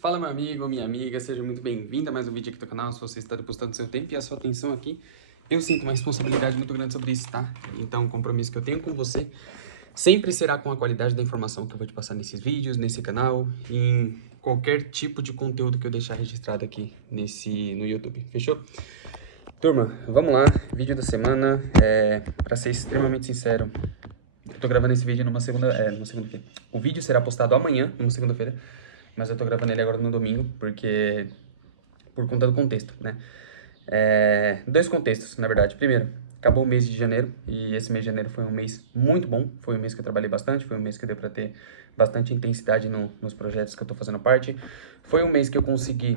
Fala, meu amigo ou minha amiga, seja muito bem-vindo a mais um vídeo aqui do canal. Se você está depositando seu tempo e a sua atenção aqui, eu sinto uma responsabilidade muito grande sobre isso, tá? Então, o compromisso que eu tenho com você sempre será com a qualidade da informação que eu vou te passar nesses vídeos, nesse canal, e em qualquer tipo de conteúdo que eu deixar registrado aqui no YouTube, fechou? Turma, vamos lá, vídeo da semana, para ser extremamente sincero, eu tô gravando esse vídeo numa segunda-feira. O vídeo será postado amanhã, numa segunda-feira, mas eu tô gravando ele agora no domingo, porque por conta do contexto, né? Dois contextos, na verdade. Primeiro, acabou o mês de janeiro, e esse mês de janeiro foi um mês muito bom, foi um mês que eu trabalhei bastante, foi um mês que deu pra ter bastante intensidade nos projetos que eu tô fazendo parte, foi um mês que eu consegui,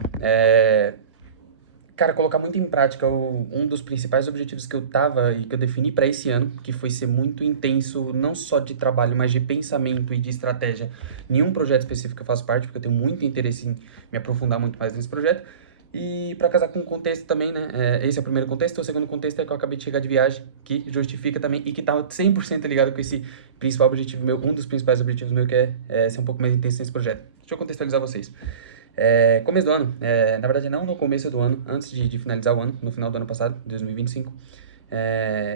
cara, colocar muito em prática um dos principais objetivos que eu tava e que eu defini para esse ano, que foi ser muito intenso, não só de trabalho, mas de pensamento e de estratégia. Nenhum projeto específico que eu faço parte, porque eu tenho muito interesse em me aprofundar muito mais nesse projeto. E para casar com o contexto também, né? Esse é o primeiro contexto. O segundo contexto é que eu acabei de chegar de viagem, que justifica também e que tá 100% ligado com esse principal objetivo meu, um dos principais objetivos meu, que é ser um pouco mais intenso nesse projeto. Deixa eu contextualizar vocês. Começo do ano, na verdade não no começo do ano, antes de finalizar o ano, no final do ano passado, 2025,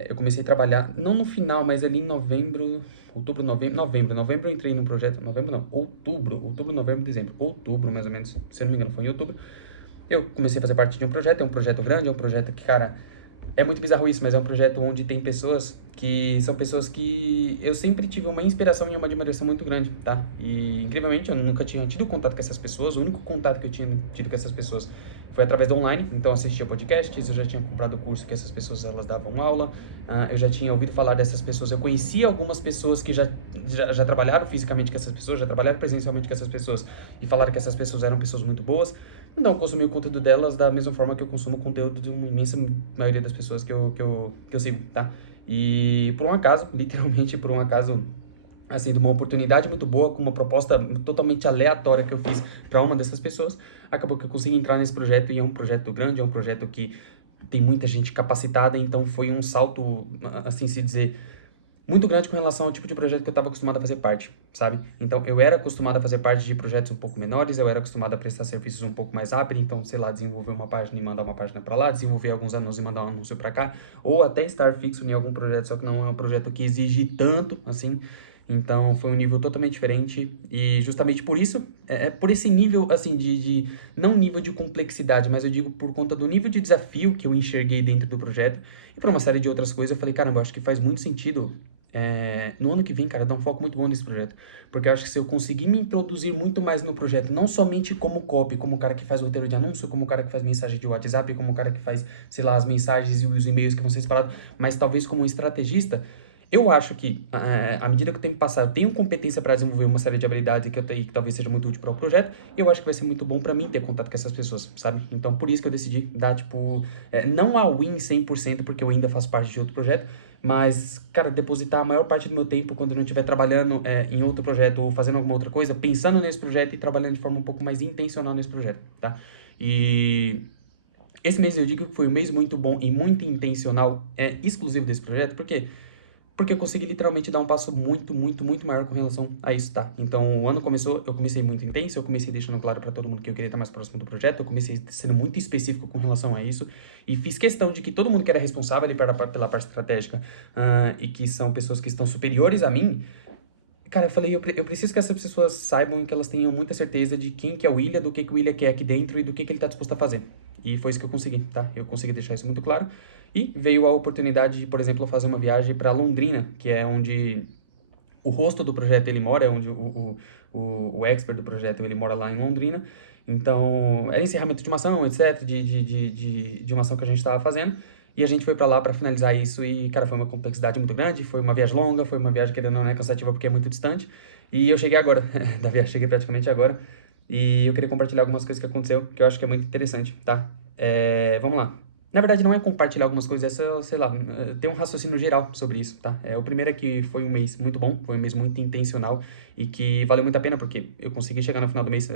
eu comecei a trabalhar, não no final, mas ali em novembro, outubro, novembro eu entrei num projeto, novembro não, outubro, novembro, dezembro, outubro mais ou menos, se eu não me engano foi em outubro, eu comecei a fazer parte de um projeto grande, é um projeto que, cara, é muito bizarro isso, mas é um projeto onde tem pessoas que são pessoas que eu sempre tive uma inspiração e uma admiração muito grande, tá? E incrivelmente eu nunca tinha tido contato com essas pessoas, o único contato que eu tinha tido com essas pessoas foi através do online, então eu assistia podcasts, eu já tinha comprado o curso que essas pessoas elas davam aula, eu já tinha ouvido falar dessas pessoas, eu conhecia algumas pessoas que já trabalharam fisicamente com essas pessoas, já trabalharam presencialmente com essas pessoas e falaram que essas pessoas eram pessoas muito boas, então eu consumi o conteúdo delas da mesma forma que eu consumo o conteúdo de uma imensa maioria das pessoas que eu sigo, tá? E por um acaso, literalmente por um acaso, assim, de uma oportunidade muito boa, com uma proposta totalmente aleatória que eu fiz para uma dessas pessoas, acabou que eu consegui entrar nesse projeto e é um projeto grande, é um projeto que tem muita gente capacitada, então foi um salto, assim se dizer, muito grande com relação ao tipo de projeto que eu estava acostumado a fazer parte, sabe? Então, eu era acostumado a fazer parte de projetos um pouco menores, eu era acostumado a prestar serviços um pouco mais rápido, então, sei lá, desenvolver uma página e mandar uma página para lá, desenvolver alguns anúncios e mandar um anúncio para cá, ou até estar fixo em algum projeto, só que não é um projeto que exige tanto, assim. Então, foi um nível totalmente diferente e justamente por isso, por esse nível, assim, não nível de complexidade, mas eu digo por conta do nível de desafio que eu enxerguei dentro do projeto e por uma série de outras coisas, eu falei, caramba, eu acho que faz muito sentido no ano que vem, cara, dar um foco muito bom nesse projeto. Porque eu acho que se eu conseguir me introduzir muito mais no projeto, não somente como copy, como o cara que faz o roteiro de anúncio, como o cara que faz mensagem de WhatsApp, como o cara que faz, sei lá, as mensagens e os e-mails que vão ser separados, mas talvez como um estrategista, eu acho que, à medida que o tempo passar, eu tenho competência para desenvolver uma série de habilidades que eu tenho, que talvez seja muito útil para o projeto, e eu acho que vai ser muito bom para mim ter contato com essas pessoas, sabe? Então, por isso que eu decidi dar, tipo, não a win 100%, porque eu ainda faço parte de outro projeto, mas, cara, depositar a maior parte do meu tempo quando eu não estiver trabalhando em outro projeto ou fazendo alguma outra coisa, pensando nesse projeto e trabalhando de forma um pouco mais intencional nesse projeto, tá? E esse mês eu digo que foi um mês muito bom e muito intencional, exclusivo desse projeto, porque eu consegui literalmente dar um passo muito maior com relação a isso, tá? Então, o ano começou, eu comecei muito intenso, eu comecei deixando claro pra todo mundo que eu queria estar mais próximo do projeto, eu comecei sendo muito específico com relação a isso, e fiz questão de que todo mundo que era responsável ali pela parte estratégica, e que são pessoas que estão superiores a mim, cara, eu falei, eu preciso que essas pessoas saibam e que elas tenham muita certeza de quem que é o William, do que o William quer aqui dentro e do que ele tá disposto a fazer. E foi isso que eu consegui, tá? Eu consegui deixar isso muito claro. E veio a oportunidade de, por exemplo, fazer uma viagem para Londrina, que é onde o rosto do projeto ele mora, é onde o expert do projeto ele mora lá em Londrina. Então, era encerramento de uma ação, etc., de uma ação que a gente estava fazendo. E a gente foi pra lá pra finalizar isso e, cara, foi uma complexidade muito grande, foi uma viagem longa, foi uma viagem que ainda não é cansativa porque é muito distante. E eu cheguei agora, da viagem cheguei praticamente agora. E eu queria compartilhar algumas coisas que aconteceu, que eu acho que é muito interessante, tá? Vamos lá. Na verdade, não é compartilhar algumas coisas, é só, sei lá, ter um raciocínio geral sobre isso, tá? O primeiro é que foi um mês muito bom, foi um mês muito intencional e que valeu muito a pena, porque eu consegui chegar no final do mês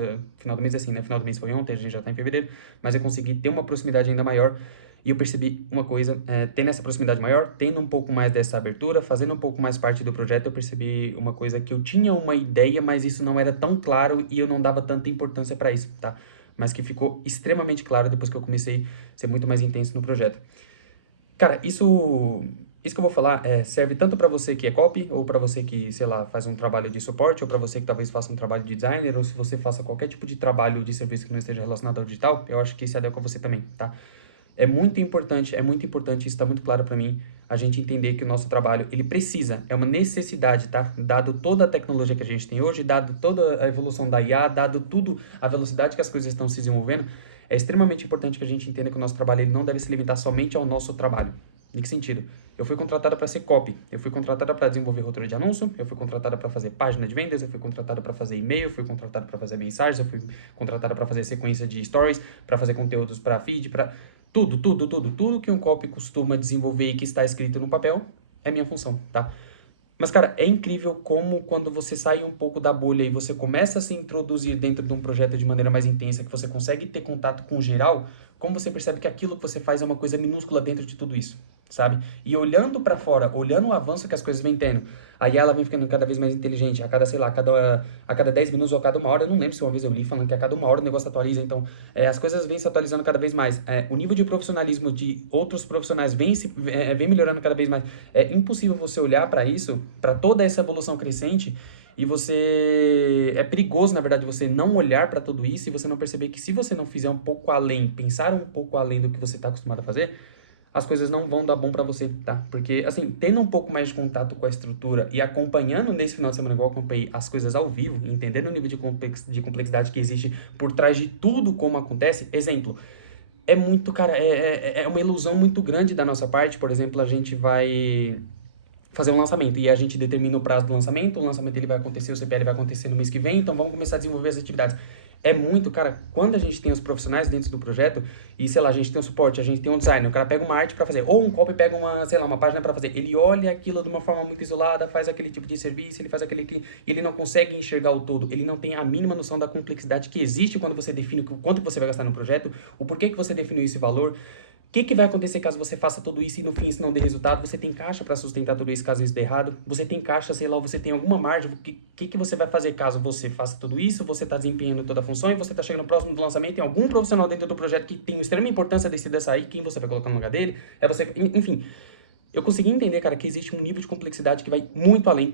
assim, né? Final do mês foi ontem, a gente já tá em fevereiro, mas eu consegui ter uma proximidade ainda maior e eu percebi uma coisa, tendo essa proximidade maior, tendo um pouco mais dessa abertura, fazendo um pouco mais parte do projeto, eu percebi uma coisa que eu tinha uma ideia, mas isso não era tão claro e eu não dava tanta importância para isso, tá? Mas que ficou extremamente claro depois que eu comecei a ser muito mais intenso no projeto. Cara, isso que eu vou falar serve tanto para você que é copy, ou para você que, sei lá, faz um trabalho de suporte, ou para você que talvez faça um trabalho de designer, ou se você faça qualquer tipo de trabalho de serviço que não esteja relacionado ao digital, eu acho que se adequa a você também, tá? É muito importante, isso está muito claro para mim, a gente entender que o nosso trabalho, ele precisa, é uma necessidade, tá? Dado toda a tecnologia que a gente tem hoje, dado toda a evolução da IA, dado tudo, a velocidade que as coisas estão se desenvolvendo, é extremamente importante que a gente entenda que o nosso trabalho ele não deve se limitar somente ao nosso trabalho. Em que sentido? Eu fui contratada para ser copy, eu fui contratada para desenvolver roteiro de anúncio, eu fui contratada para fazer página de vendas, eu fui contratada para fazer e-mail, eu fui contratada para fazer mensagens, eu fui contratada para fazer sequência de stories, para fazer conteúdos para feed, para tudo que um copy costuma desenvolver e que está escrito no papel é minha função, tá? Mas, cara, é incrível como quando você sai um pouco da bolha e você começa a se introduzir dentro de um projeto de maneira mais intensa, que você consegue ter contato com o geral, como você percebe que aquilo que você faz é uma coisa minúscula dentro de tudo isso, sabe? E olhando pra fora, olhando o avanço que as coisas vêm tendo, aí ela vem ficando cada vez mais inteligente, a cada, sei lá, a cada 10 minutos ou a cada uma hora, eu não lembro se uma vez eu li falando que a cada uma hora o negócio atualiza, então as coisas vêm se atualizando cada vez mais, o nível de profissionalismo de outros profissionais vem melhorando cada vez mais, é impossível você olhar para isso, para toda essa evolução crescente, e você. É perigoso, na verdade, você não olhar para tudo isso e você não perceber que se você não fizer um pouco além, pensar um pouco além do que você está acostumado a fazer, as coisas não vão dar bom para você, tá? Porque, assim, tendo um pouco mais de contato com a estrutura e acompanhando nesse final de semana, igual eu acompanhei as coisas ao vivo, entendendo o nível de complexidade que existe por trás de tudo como acontece, exemplo. É muito, cara, é uma ilusão muito grande da nossa parte. Por exemplo, a gente vai fazer um lançamento e a gente determina o prazo do lançamento, o lançamento ele vai acontecer, o CPL vai acontecer no mês que vem, então vamos começar a desenvolver as atividades. É muito, cara, quando a gente tem os profissionais dentro do projeto e, sei lá, a gente tem um suporte, a gente tem um design, o cara pega uma arte para fazer, ou um copy pega uma, sei lá, uma página para fazer, ele olha aquilo de uma forma muito isolada, faz aquele tipo de serviço, ele faz aquele, ele não consegue enxergar o todo, ele não tem a mínima noção da complexidade que existe quando você define o quanto você vai gastar no projeto, o porquê que você definiu esse valor, o que vai acontecer caso você faça tudo isso e no fim isso não dê resultado? Você tem caixa para sustentar tudo isso caso isso dê errado? Você tem caixa, sei lá, você tem alguma margem? O que você vai fazer caso você faça tudo isso? Você está desempenhando toda a função e você está chegando próximo do lançamento? Tem algum profissional dentro do projeto que tem extrema importância decida sair? Quem você vai colocar no lugar dele? É você, enfim. Eu consegui entender, cara, que existe um nível de complexidade que vai muito além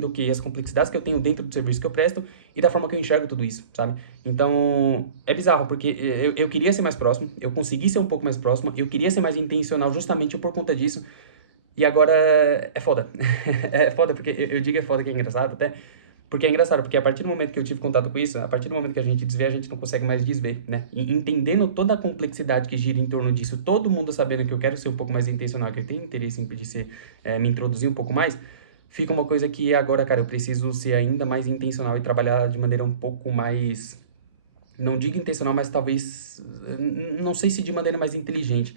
do que as complexidades que eu tenho dentro do serviço que eu presto e da forma que eu enxergo tudo isso, sabe? Então, é bizarro, porque eu queria ser mais próximo, eu consegui ser um pouco mais próximo, eu queria ser mais intencional justamente por conta disso, e agora é foda. É foda, porque eu digo é foda que é engraçado até, porque é engraçado, porque a partir do momento que eu tive contato com isso, a partir do momento que a gente desvê, a gente não consegue mais desver, né? E entendendo toda a complexidade que gira em torno disso, todo mundo sabendo que eu quero ser um pouco mais intencional, que eu tenho interesse em pedir ser, me introduzir um pouco mais, fica uma coisa que agora, cara, eu preciso ser ainda mais intencional e trabalhar de maneira um pouco mais, não digo intencional, mas talvez, não sei se de maneira mais inteligente,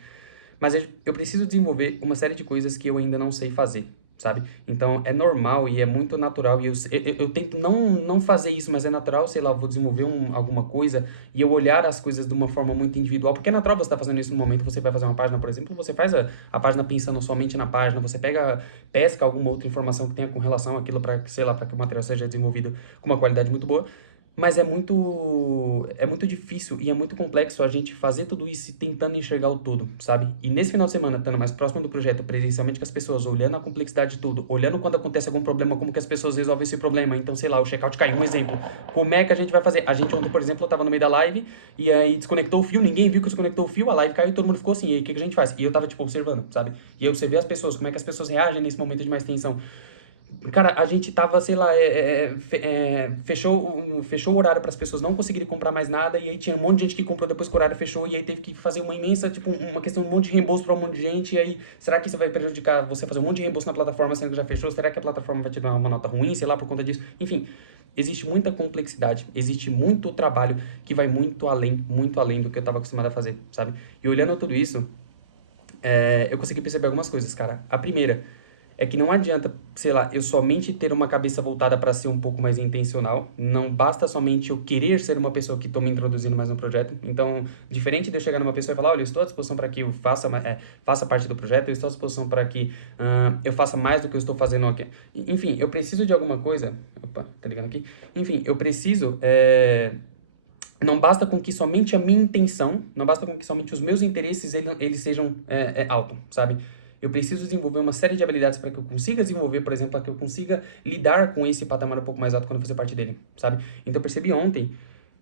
mas eu preciso desenvolver uma série de coisas que eu ainda não sei fazer, sabe? Então é normal e é muito natural. E eu tento não fazer isso, mas é natural, sei lá, eu vou desenvolver alguma coisa e eu olhar as coisas de uma forma muito individual, porque é natural você estar fazendo isso no momento. Você vai fazer uma página, por exemplo, você faz a página pensando somente na página, você pesca alguma outra informação que tenha com relação àquilo para, sei lá, para que o material seja desenvolvido com uma qualidade muito boa. Mas é muito difícil e é muito complexo a gente fazer tudo isso e tentando enxergar o todo, sabe? E nesse final de semana, estando mais próximo do projeto, presencialmente com as pessoas, olhando a complexidade de tudo, olhando quando acontece algum problema, como que as pessoas resolvem esse problema. Então, sei lá, o checkout caiu, um exemplo. Como é que a gente vai fazer? A gente ontem, por exemplo, eu tava no meio da live e aí desconectou o fio, ninguém viu que desconectou o fio, a live caiu e todo mundo ficou assim, e aí o que a gente faz? E eu tava, tipo, observando, sabe? E aí você vê as pessoas, como é que as pessoas reagem nesse momento de mais tensão. Cara, a gente tava, sei lá, fechou o horário para as pessoas não conseguirem comprar mais nada, e aí tinha um monte de gente que comprou depois que o horário fechou, e aí teve que fazer uma imensa, tipo, uma questão de um monte de reembolso para um monte de gente, e aí, será que isso vai prejudicar você fazer um monte de reembolso na plataforma sendo que já fechou? Será que a plataforma vai te dar uma nota ruim, sei lá, por conta disso? Enfim, existe muita complexidade, existe muito trabalho que vai muito além do que eu tava acostumado a fazer, sabe? E olhando tudo isso, eu consegui perceber algumas coisas, cara. A primeira é que não adianta, sei lá, eu somente ter uma cabeça voltada para ser um pouco mais intencional. Não basta somente eu querer ser uma pessoa que estou me introduzindo mais no projeto. Então, diferente de eu chegar numa pessoa e falar, olha, eu estou à disposição para que eu faça parte do projeto, eu estou à disposição para que eu faça mais do que eu estou fazendo aqui. Enfim, eu preciso de alguma coisa. Opa, tá ligando aqui? Enfim, eu preciso. Não basta com que somente a minha intenção, não basta com que somente os meus interesses eles sejam altos, sabe? Eu preciso desenvolver uma série de habilidades para que eu consiga desenvolver, por exemplo, para que eu consiga lidar com esse patamar um pouco mais alto quando eu fazer parte dele, sabe? Então eu percebi ontem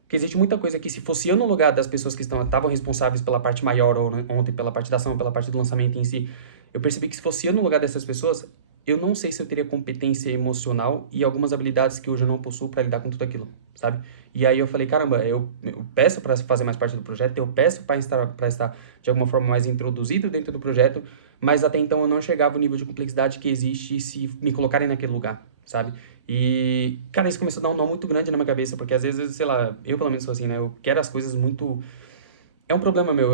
que existe muita coisa que se fosse eu no lugar das pessoas que estavam responsáveis pela parte maior ontem, pela parte da ação, pela parte do lançamento em si, eu percebi que se fosse eu no lugar dessas pessoas, eu não sei se eu teria competência emocional e algumas habilidades que hoje eu não possuo para lidar com tudo aquilo, sabe? E aí eu falei, caramba, eu peço para fazer mais parte do projeto, eu peço para estar de alguma forma mais introduzido dentro do projeto, mas até então eu não enxergava o nível de complexidade que existe se me colocarem naquele lugar, sabe? E, cara, isso começou a dar um nó muito grande na minha cabeça, porque às vezes, sei lá, eu pelo menos sou assim, né? Eu quero as coisas muito. É um problema meu,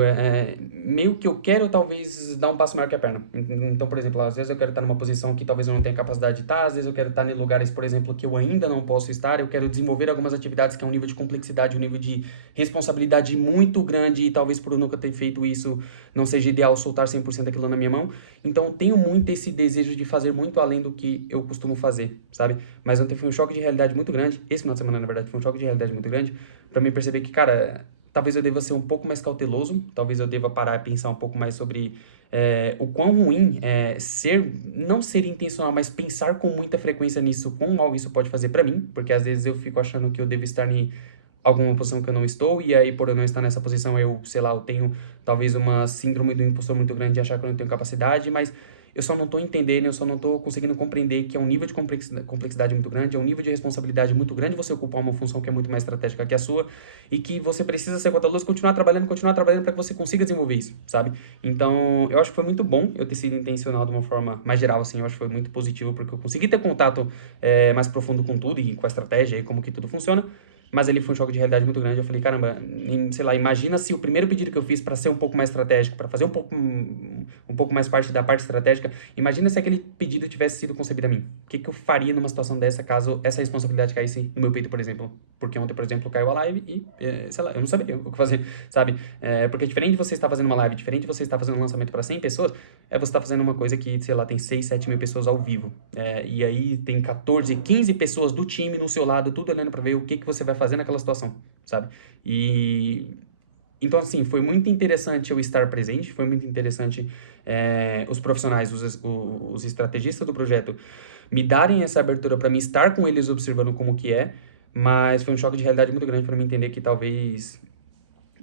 meio que eu quero talvez dar um passo maior que a perna. Então, por exemplo, às vezes eu quero estar numa posição que talvez eu não tenha capacidade de estar, às vezes eu quero estar em lugares, por exemplo, que eu ainda não posso estar, eu quero desenvolver algumas atividades que é um nível de complexidade, um nível de responsabilidade muito grande e talvez por eu nunca ter feito isso não seja ideal soltar 100% daquilo na minha mão. Então, eu tenho muito esse desejo de fazer muito além do que eu costumo fazer, sabe? Mas ontem foi um choque de realidade muito grande, esse final de semana, na verdade, foi um choque de realidade muito grande, pra mim perceber que, cara, talvez eu deva ser um pouco mais cauteloso, talvez eu deva parar e pensar um pouco mais sobre o quão ruim é não ser intencional, mas pensar com muita frequência nisso, quão mal isso pode fazer pra mim, porque às vezes eu fico achando que eu devo estar em alguma posição que eu não estou, e aí por eu não estar nessa posição eu, sei lá, eu tenho talvez uma síndrome do impostor muito grande de achar que eu não tenho capacidade, mas eu só não estou entendendo, eu só não estou conseguindo compreender que é um nível de complexidade muito grande, é um nível de responsabilidade muito grande você ocupar uma função que é muito mais estratégica que a sua e que você precisa ser cauteloso, continuar trabalhando para que você consiga desenvolver isso, sabe? Então, eu acho que foi muito bom eu ter sido intencional de uma forma mais geral, assim, eu acho que foi muito positivo porque eu consegui ter contato mais profundo com tudo e com a estratégia e como que tudo funciona. Mas ele foi um choque de realidade muito grande. Eu falei, caramba, sei lá, imagina se o primeiro pedido que eu fiz para ser um pouco mais estratégico, para fazer um pouco mais parte da parte estratégica, imagina se aquele pedido tivesse sido concebido a mim. O que eu faria numa situação dessa caso essa responsabilidade caísse no meu peito, por exemplo? Porque ontem, por exemplo, caiu a live e, sei lá, eu não sabia o que fazer, sabe? Porque diferente de você estar fazendo uma live, diferente de você estar fazendo um lançamento para 100 pessoas, você estar fazendo uma coisa que, sei lá, tem 6, 7 mil pessoas ao vivo. E aí tem 14, 15 pessoas do time no seu lado, tudo olhando para ver o que você vai fazer naquela situação, sabe? E então, assim, foi muito interessante eu estar presente, foi muito interessante os profissionais, os estrategistas do projeto me darem essa abertura para mim estar com eles observando como que é, mas foi um choque de realidade muito grande para mim entender que talvez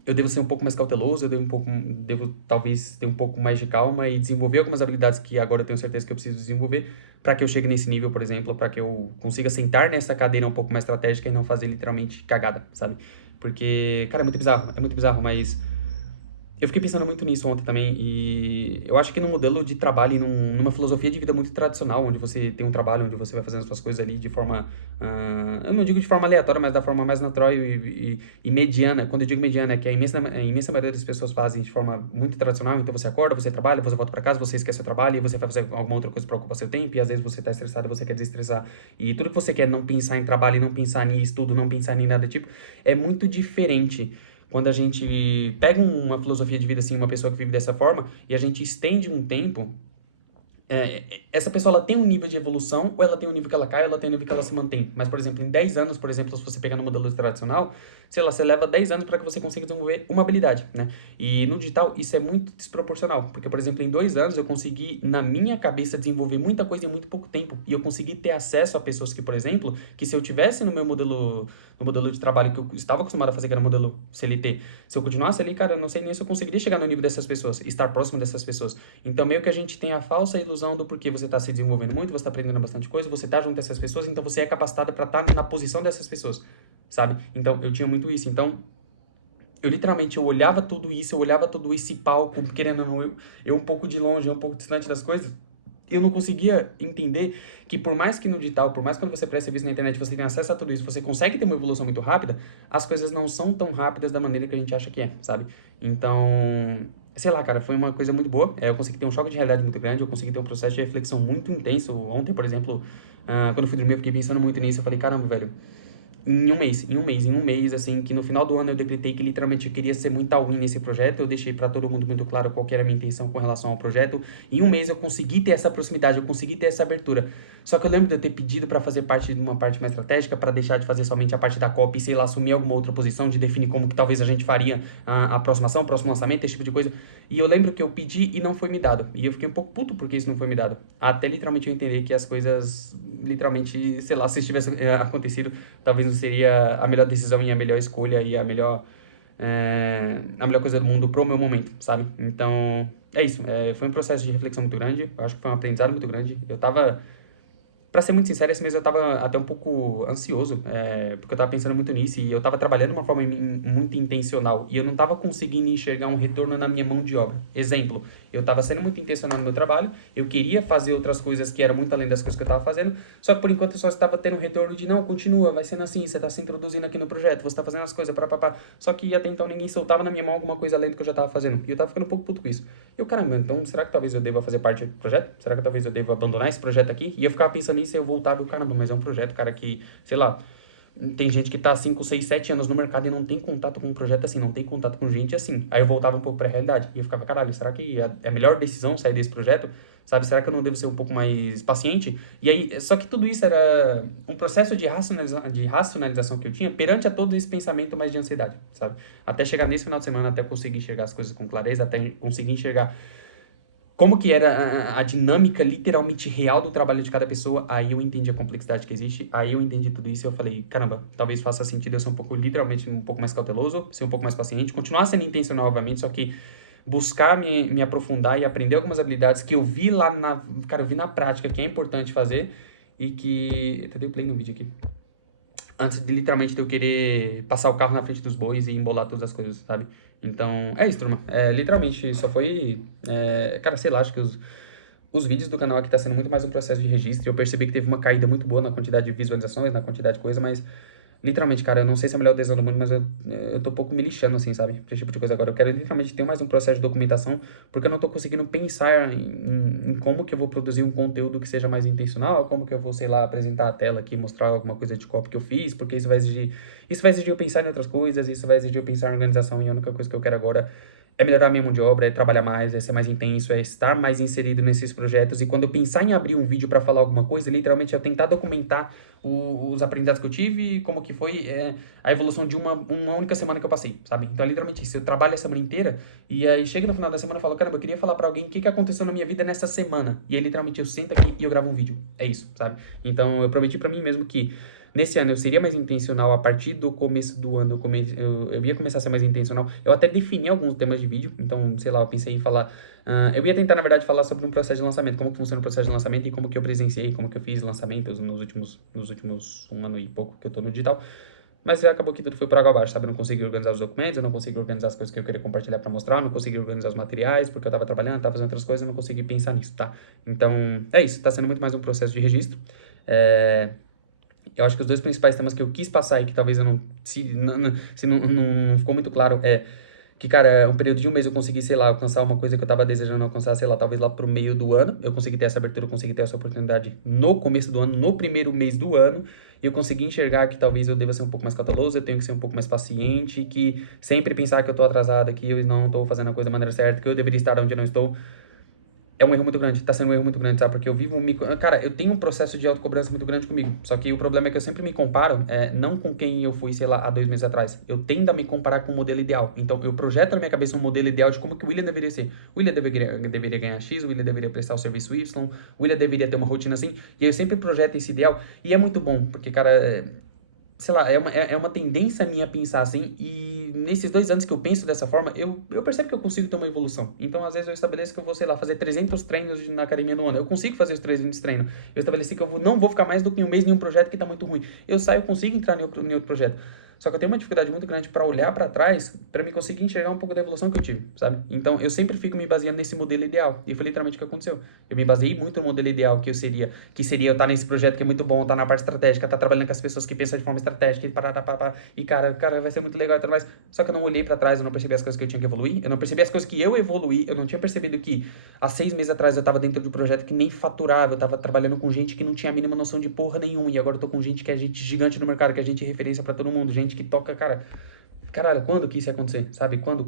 eu devo ser um pouco mais cauteloso, devo talvez ter um pouco mais de calma e desenvolver algumas habilidades que agora eu tenho certeza que eu preciso desenvolver para que eu chegue nesse nível, por exemplo, para que eu consiga sentar nessa cadeira um pouco mais estratégica e não fazer literalmente cagada, sabe? Porque, cara, é muito bizarro, mas eu fiquei pensando muito nisso ontem também, e eu acho que num modelo de trabalho e numa filosofia de vida muito tradicional, onde você tem um trabalho, onde você vai fazendo as suas coisas ali de forma, eu não digo de forma aleatória, mas da forma mais natural e mediana. Quando eu digo mediana, é que a imensa maioria das pessoas fazem de forma muito tradicional, então você acorda, você trabalha, você volta para casa, você esquece o trabalho, e você vai fazer alguma outra coisa para ocupar seu tempo, e às vezes você tá estressado e você quer desestressar, e tudo que você quer não pensar em trabalho, e não pensar em estudo, não pensar em nada do tipo, é muito diferente quando a gente pega uma filosofia de vida assim, uma pessoa que vive dessa forma, e a gente estende um tempo, essa pessoa ela tem um nível de evolução, ou ela tem um nível que ela cai, ou ela tem um nível que ela se mantém. Mas, por exemplo, em 10 anos, por exemplo, se você pegar no modelo tradicional, sei lá, você leva 10 anos para que você consiga desenvolver uma habilidade, né? E no digital isso é muito desproporcional, porque, por exemplo, em 2 anos eu consegui, na minha cabeça, desenvolver muita coisa em muito pouco tempo. E eu consegui ter acesso a pessoas que, por exemplo, que se eu tivesse no meu modelo, no modelo de trabalho que eu estava acostumado a fazer, que era o modelo CLT, se eu continuasse ali, cara, eu não sei nem se eu conseguiria chegar no nível dessas pessoas, estar próximo dessas pessoas. Então, meio que a gente tem a falsa ilusão do porquê você está se desenvolvendo muito, você está aprendendo bastante coisa, você está junto dessas pessoas, então você é capacitado para estar na posição dessas pessoas, sabe? Então, eu tinha muito isso. Então, eu literalmente, eu olhava tudo isso, eu olhava todo esse palco, querendo ou não, eu um pouco de longe, um pouco distante das coisas, eu não conseguia entender que por mais que no digital, por mais que quando você presta serviço na internet, você tem acesso a tudo isso, você consegue ter uma evolução muito rápida, as coisas não são tão rápidas da maneira que a gente acha que é, sabe? Então, sei lá, cara, foi uma coisa muito boa. Eu consegui ter um choque de realidade muito grande, eu consegui ter um processo de reflexão muito intenso. Ontem, por exemplo, quando eu fui dormir, eu fiquei pensando muito nisso. Eu falei, caramba, velho, em um mês, assim, que no final do ano eu decretei que literalmente eu queria ser muito all-in nesse projeto, eu deixei pra todo mundo muito claro qual que era a minha intenção com relação ao projeto. Em um mês eu consegui ter essa proximidade, eu consegui ter essa abertura. Só que eu lembro de eu ter pedido pra fazer parte de uma parte mais estratégica, pra deixar de fazer somente a parte da copy e, sei lá, assumir alguma outra posição, de definir como que talvez a gente faria a aproximação, o próximo lançamento, esse tipo de coisa. E eu lembro que eu pedi e não foi me dado. E eu fiquei um pouco puto porque isso não foi me dado. Até literalmente eu entender que as coisas, literalmente, sei lá, se isso tivesse acontecido, talvez não seria a melhor decisão e a melhor escolha e a melhor coisa do mundo pro meu momento, sabe? Então, é isso. Foi um processo de reflexão muito grande. Eu acho que foi um aprendizado muito grande. Pra ser muito sincero, esse mês eu tava até um pouco ansioso, porque eu tava pensando muito nisso e eu tava trabalhando de uma forma muito intencional e eu não tava conseguindo enxergar um retorno na minha mão de obra. Exemplo, eu tava sendo muito intencional no meu trabalho, eu queria fazer outras coisas que eram muito além das coisas que eu tava fazendo, só que por enquanto eu só estava tendo um retorno de não, continua, vai sendo assim, você tá se introduzindo aqui no projeto, você tá fazendo as coisas, pá. Só que até então ninguém soltava na minha mão alguma coisa além do que eu já tava fazendo. E eu tava ficando um pouco puto com isso. E eu, caramba, então será que talvez eu deva fazer parte do projeto? Será que talvez eu deva abandonar esse projeto aqui? E eu ficava pensando nisso e eu voltava e eu, caramba, mas é um projeto, cara, que, sei lá, tem gente que tá 5 6 7 anos no mercado e não tem contato com um projeto assim, não tem contato com gente assim. Aí eu voltava um pouco pra realidade. E eu ficava, caralho, será que é a melhor decisão sair desse projeto? Sabe, será que eu não devo ser um pouco mais paciente? E aí, só que tudo isso era um processo de racionalização que eu tinha perante a todo esse pensamento mais de ansiedade, sabe? Até chegar nesse final de semana, até conseguir enxergar as coisas com clareza, até conseguir enxergar como que era a dinâmica literalmente real do trabalho de cada pessoa, aí eu entendi a complexidade que existe, aí eu entendi tudo isso e eu falei, caramba, talvez faça sentido eu ser um pouco, literalmente, um pouco mais cauteloso, ser um pouco mais paciente, continuar sendo intencional, obviamente, só que buscar me aprofundar e aprender algumas habilidades que eu vi lá cara, eu vi na prática que é importante fazer e que... Eita, dei play no vídeo aqui antes de literalmente eu querer passar o carro na frente dos bois e embolar todas as coisas, sabe? Então, é isso, turma. Literalmente, só foi... cara, sei lá, acho que os vídeos do canal aqui tá sendo muito mais um processo de registro. Eu percebi que teve uma caída muito boa na quantidade de visualizações, na quantidade de coisa, mas literalmente, cara, eu não sei se é a melhor decisão do mundo, mas eu tô um pouco me lixando, assim, sabe? Pra esse tipo de coisa agora. Eu quero literalmente ter mais um processo de documentação, porque eu não tô conseguindo pensar em como que eu vou produzir um conteúdo que seja mais intencional, como que eu vou, sei lá, apresentar a tela aqui, mostrar alguma coisa de copy que eu fiz, porque isso vai exigir eu pensar em outras coisas, isso vai exigir eu pensar em organização, e a única coisa que eu quero agora é melhorar a minha mão de obra, é trabalhar mais, é ser mais intenso, é estar mais inserido nesses projetos. E quando eu pensar em abrir um vídeo para falar alguma coisa, literalmente é tentar documentar os aprendizados que eu tive, como que foi a evolução de uma única semana que eu passei, sabe? Então é literalmente isso. Eu trabalho a semana inteira e aí chega no final da semana e falo, caramba, eu queria falar pra alguém o que que aconteceu na minha vida nessa semana. E aí literalmente eu sento aqui e eu gravo um vídeo. É isso, sabe? Então eu prometi pra mim mesmo que nesse ano eu seria mais intencional a partir do começo do ano, eu ia começar a ser mais intencional. Eu até defini alguns temas de vídeo, então, sei lá, eu pensei em falar... eu ia tentar, na verdade, falar sobre um processo de lançamento, como que funciona o processo de lançamento e como que eu presenciei, como que eu fiz lançamentos nos últimos um ano e pouco que eu tô no digital. Mas acabou que tudo foi por água abaixo, sabe? Eu não consegui organizar os documentos, eu não consegui organizar as coisas que eu queria compartilhar pra mostrar, eu não consegui organizar os materiais, porque eu tava trabalhando, tava fazendo outras coisas, eu não consegui pensar nisso, tá? Então, é isso, tá sendo muito mais um processo de registro. Eu acho que os dois principais temas que eu quis passar e que talvez eu não... Se não ficou muito claro, que, cara, um período de um mês eu consegui, sei lá, alcançar uma coisa que eu tava desejando alcançar, sei lá, talvez lá pro meio do ano. Eu consegui ter essa abertura, eu consegui ter essa oportunidade no começo do ano, no primeiro mês do ano. E eu consegui enxergar que talvez eu deva ser um pouco mais cauteloso, eu tenho que ser um pouco mais paciente, que sempre pensar que eu tô atrasado, que eu não tô fazendo a coisa da maneira certa, que eu deveria estar onde eu não estou. É um erro muito grande, tá sendo um erro muito grande, sabe? Porque eu vivo Cara, eu tenho um processo de autocobrança muito grande comigo. Só que o problema é que eu sempre me comparo, não com quem eu fui, sei lá, há 2 meses atrás. Eu tendo a me comparar com o modelo ideal. Então, eu projeto na minha cabeça um modelo ideal de como que o William deveria ser. O William deveria ganhar X, o William deveria prestar o serviço Y, o William deveria ter uma rotina assim. E aí eu sempre projeto esse ideal. E é muito bom, porque, cara, sei lá, é uma tendência minha pensar assim, e nesses 2 anos que eu penso dessa forma, eu percebo que eu consigo ter uma evolução. Então, às vezes, eu estabeleço que eu vou, sei lá, fazer 300 treinos na academia no ano. Eu consigo fazer os 300 treinos. Eu estabeleci que eu não vou ficar mais do que um mês em um projeto que tá muito ruim. Eu saio, eu consigo entrar em outro projeto. Só que eu tenho uma dificuldade muito grande para olhar para trás, para me conseguir enxergar um pouco da evolução que eu tive, sabe? Então, eu sempre fico me baseando nesse modelo ideal. E foi literalmente o que aconteceu. Eu me baseei muito no modelo ideal que seria eu estar nesse projeto que é muito bom, estar na parte estratégica, estar trabalhando com as pessoas que pensam de forma estratégica, e parará, pá, e cara, vai ser muito legal e tudo mais. Só que eu não olhei para trás, eu não percebi as coisas que eu tinha que evoluir, eu não percebi as coisas que eu evoluí, eu não tinha percebido que há 6 meses atrás eu tava dentro de um projeto que nem faturava, eu tava trabalhando com gente que não tinha a mínima noção de porra nenhuma, e agora eu tô com gente que é gente gigante no mercado, que é gente referência para todo mundo, gente que toca, cara. Caralho, quando que isso ia acontecer, sabe? Quando?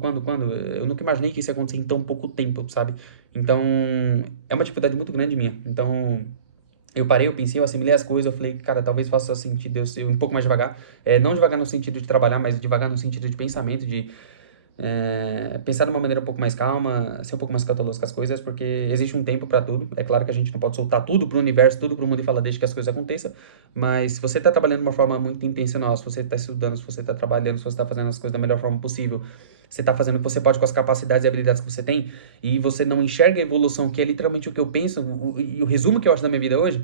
Eu nunca imaginei que isso ia acontecer em tão pouco tempo, sabe? Então, é uma dificuldade muito grande minha. Então, eu parei, eu pensei, eu assimilei as coisas, eu falei, cara, talvez faça sentido eu ser um pouco mais devagar. Não devagar no sentido de trabalhar, mas devagar no sentido de pensamento, de pensar de uma maneira um pouco mais calma, ser um pouco mais cauteloso com as coisas, porque existe um tempo para tudo. É claro que a gente não pode soltar tudo pro universo, tudo pro mundo e falar deixa que as coisas aconteçam, mas se você tá trabalhando de uma forma muito intencional, se você tá estudando, se você tá trabalhando, se você tá fazendo as coisas da melhor forma possível, você tá fazendo o que você pode com as capacidades e habilidades que você tem, e você não enxerga a evolução, que é literalmente o que eu penso, e o resumo que eu acho da minha vida hoje,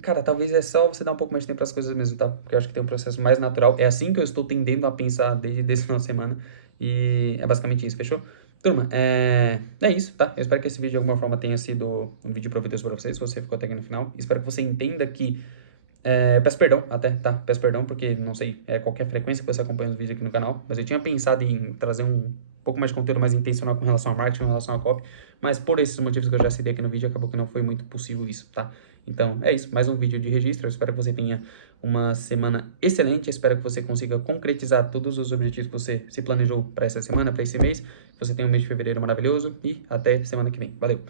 cara, talvez é só você dar um pouco mais de tempo para as coisas mesmo, tá? Porque eu acho que tem um processo mais natural. É assim que eu estou tendendo a pensar desde esse final de semana. E é basicamente isso, fechou? Turma, é isso, tá? Eu espero que esse vídeo de alguma forma tenha sido um vídeo proveitoso para vocês, se você ficou até aqui no final. Espero que você entenda que peço perdão até, tá? Peço perdão porque, não sei, qualquer frequência que você acompanha os vídeos aqui no canal, mas eu tinha pensado em trazer um pouco mais de conteúdo mais intencional com relação a marketing, com relação a copy, mas por esses motivos que eu já citei aqui no vídeo, acabou que não foi muito possível isso, tá? Então, é isso, mais um vídeo de registro, eu espero que você tenha uma semana excelente, espero que você consiga concretizar todos os objetivos que você se planejou para essa semana, para esse mês, que você tenha um mês de fevereiro maravilhoso e até semana que vem. Valeu!